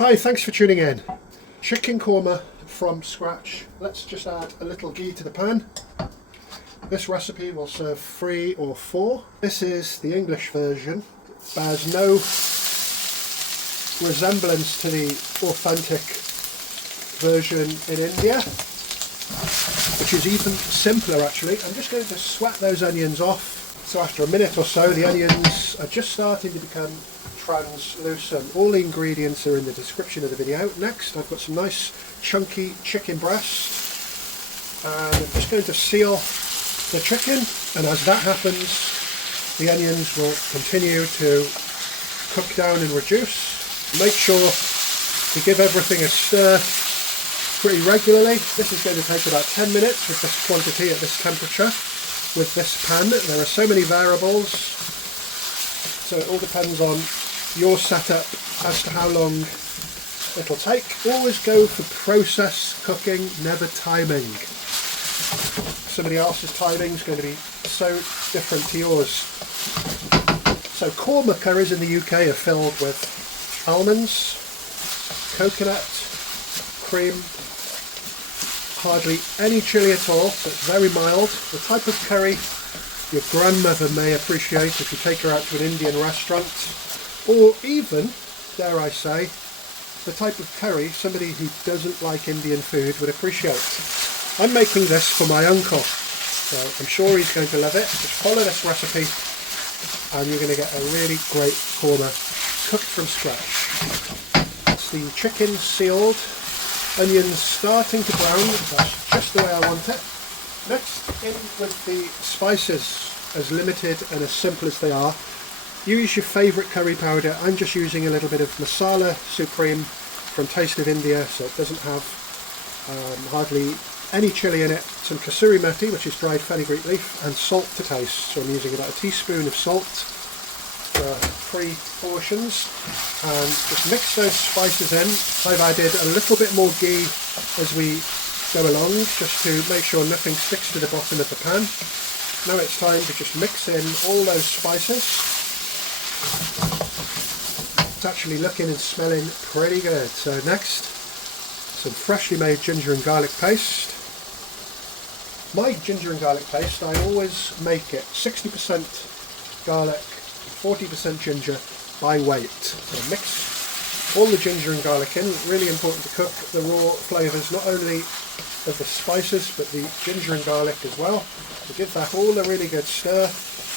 Hi, thanks for tuning in. Chicken korma from scratch. Let's just add a little ghee to the pan. This recipe will serve 3 or 4. This is the English version. It bears no resemblance to the authentic version in India, which is even simpler actually. I'm just going to sweat those onions off. So after a minute or so, the onions are just starting to become translucent. All the ingredients are in the description of the video. Next, I've got some nice chunky chicken breast, and I'm just going to seal the chicken, and as that happens, the onions will continue to cook down and reduce. Make sure to give everything a stir pretty regularly. This is going to take about 10 minutes with this quantity at this temperature. With this pan, there are so many variables, so it all depends on your setup as to how long it'll take. Always go for process cooking, never timing. Somebody else's timing is going to be so different to yours. So korma curries in the UK are filled with almonds, coconut, cream, hardly any chilli at all, so it's very mild. The type of curry your grandmother may appreciate if you take her out to an Indian restaurant, or even, dare I say, the type of curry somebody who doesn't like Indian food would appreciate. I'm making this for my uncle, so I'm sure he's going to love it. Just follow this recipe and you're going to get a really great korma cooked from scratch. It's the chicken sealed, onions starting to brown, that's just the way I want it. Next, in with the spices, as limited and as simple as they are. Use your favourite curry powder. I'm just using a little bit of masala supreme from Taste of India, so it doesn't have hardly any chilli in it. Some kasuri methi, which is dried fenugreek leaf, and salt to taste. So I'm using about a teaspoon of salt for 3 portions, and just mix those spices in. I've added a little bit more ghee as we go along, just to make sure nothing sticks to the bottom of the pan. Now it's time to just mix in all those spices. It's actually looking and smelling pretty good. So next, some freshly made ginger and garlic paste. My ginger and garlic paste, I always make it 60% garlic, 40% ginger by weight. So mix all the ginger and garlic in. Really important to cook the raw flavours, not only of the spices but the ginger and garlic as well. So give that all a really good stir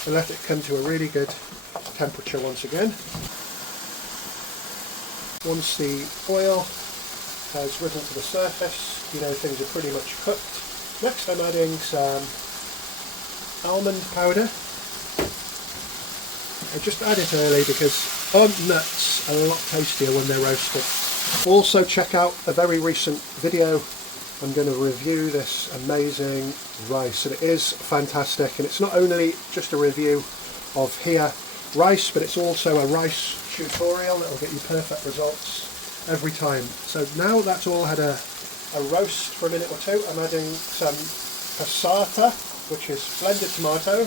and let it come to a really good temperature once again. Once the oil has risen to the surface, you know things are pretty much cooked. Next I'm adding some almond powder. I just add it early because nuts are a lot tastier when they're roasted. Also check out a very recent video. I'm going to review this amazing rice, and it is fantastic, and it's not only just a review of here rice, but it's also a rice tutorial that will get you perfect results every time. So now that's all had a roast for a minute or two, I'm adding some passata, which is blended tomato.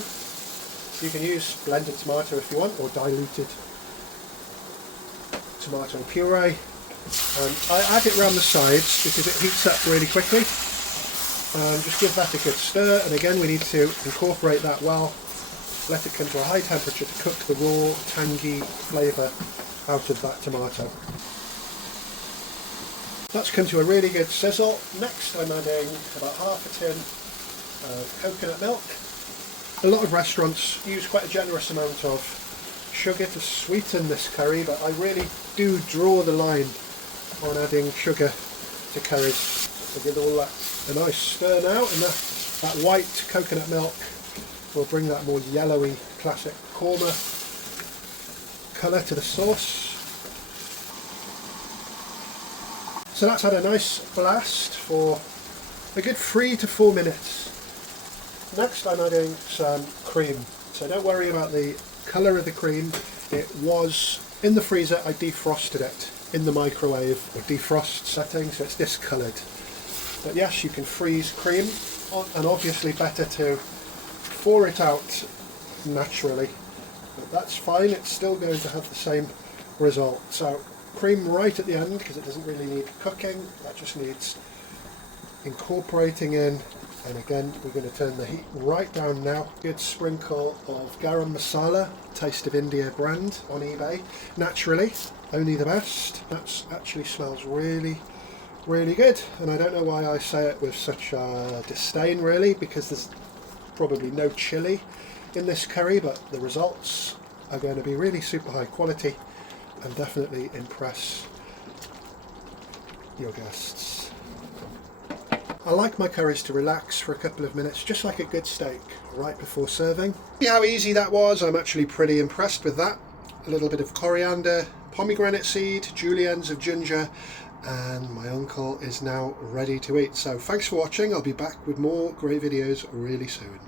You can use blended tomato if you want, or diluted tomato puree. I add it around the sides because it heats up really quickly. Just give that a good stir, and again we need to incorporate that well. Let it come to a high temperature to cook the raw, tangy flavour out of that tomato. That's come to a really good sizzle. Next I'm adding about half a tin of coconut milk. A lot of restaurants use quite a generous amount of sugar to sweeten this curry, but I really do draw the line on adding sugar to curries. So give all that a nice stir now, and that white coconut milk will bring that more yellowy classic korma colour to the sauce. So that's had a nice blast for a good 3 to 4 minutes. Next I'm adding some cream. So don't worry about the colour of the cream. It was in the freezer. I defrosted it in the microwave or defrost setting, so it's discoloured. But yes, you can freeze cream, and obviously better to thaw it out naturally. But that's fine, it's still going to have the same result. So cream right at the end because it doesn't really need cooking. That just needs incorporating in. And again, we're going to turn the heat right down now. Good sprinkle of garam masala, Taste of India brand on eBay. Naturally, only the best. That actually smells really, really good. And I don't know why I say it with such disdain really, because there's probably no chilli in this curry, but the results are going to be really super high quality and definitely impress your guests. I like my curries to relax for a couple of minutes, just like a good steak, right before serving. See how easy that was? I'm actually pretty impressed with that. A little bit of coriander, pomegranate seed, juliennes of ginger, and my uncle is now ready to eat. So thanks for watching. I'll be back with more great videos really soon.